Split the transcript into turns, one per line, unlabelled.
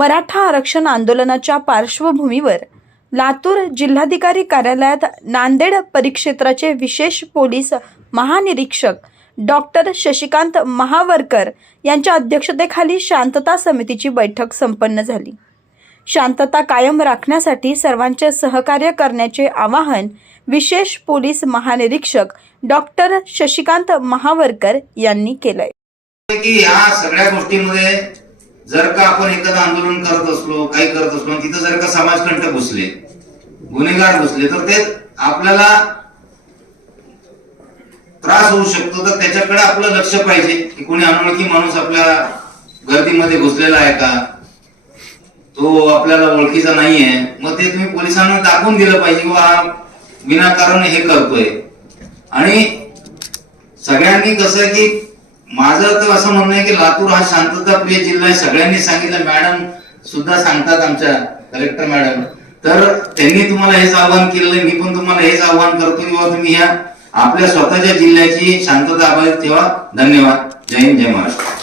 मराठा आरक्षण आंदोलनाच्या पार्श्वभूमीवर लातूर जिल्हाधिकारी कार्यालयात नांदेड परिक्षेत्राचे विशेष पोलीस महानिरीक्षक डॉक्टर शशिकांत महावरकर यांच्या अध्यक्षतेखाली शांतता समितीची बैठक संपन्न झाली. शांतता कायम राखण्यासाठी सर्वांचे सहकार्य करण्याचे आवाहन विशेष पोलीस महानिरीक्षक डॉक्टर शशिकांत महावरकर यांनी केलंय.
की या सगळ्या गोष्टींमध्ये जर का आपण एखादं आंदोलन करत असलो काही करत असलो तिथं जर का समाजकंटक घुसले गुन्हेगार घुसले तर ते आपल्याला त्रास होऊ शकतो. तर त्याच्याकडे आपलं लक्ष पाहिजे की कोणी अनोळखी माणूस आपल्या गर्दीमध्ये घुसलेला आहे का? तो आपल्याला ओळखीचा नाहीये. मग ते तुम्ही पोलिसांना दाखवून दिलं पाहिजे किंवा हा विनाकारण हे करतोय. आणि सगळ्यांनी कसं आहे की माझं तर असं म्हणणं आहे की लातूर हा शांतता प्रिय जिल्हा आहे. सगळ्यांनी सांगितलं. मॅडम सुद्धा सांगतात आमच्या कलेक्टर मॅडम. तर त्यांनी तुम्हाला हेच आवाहन केलेलं मी पण तुम्हाला हेच आवाहन करतो की तुम्ही ह्या आपल्या स्वतःच्या जिल्ह्याची शांतता अबाधित ठेवा धन्यवाद. जय हिंद जय महाराष्ट्र.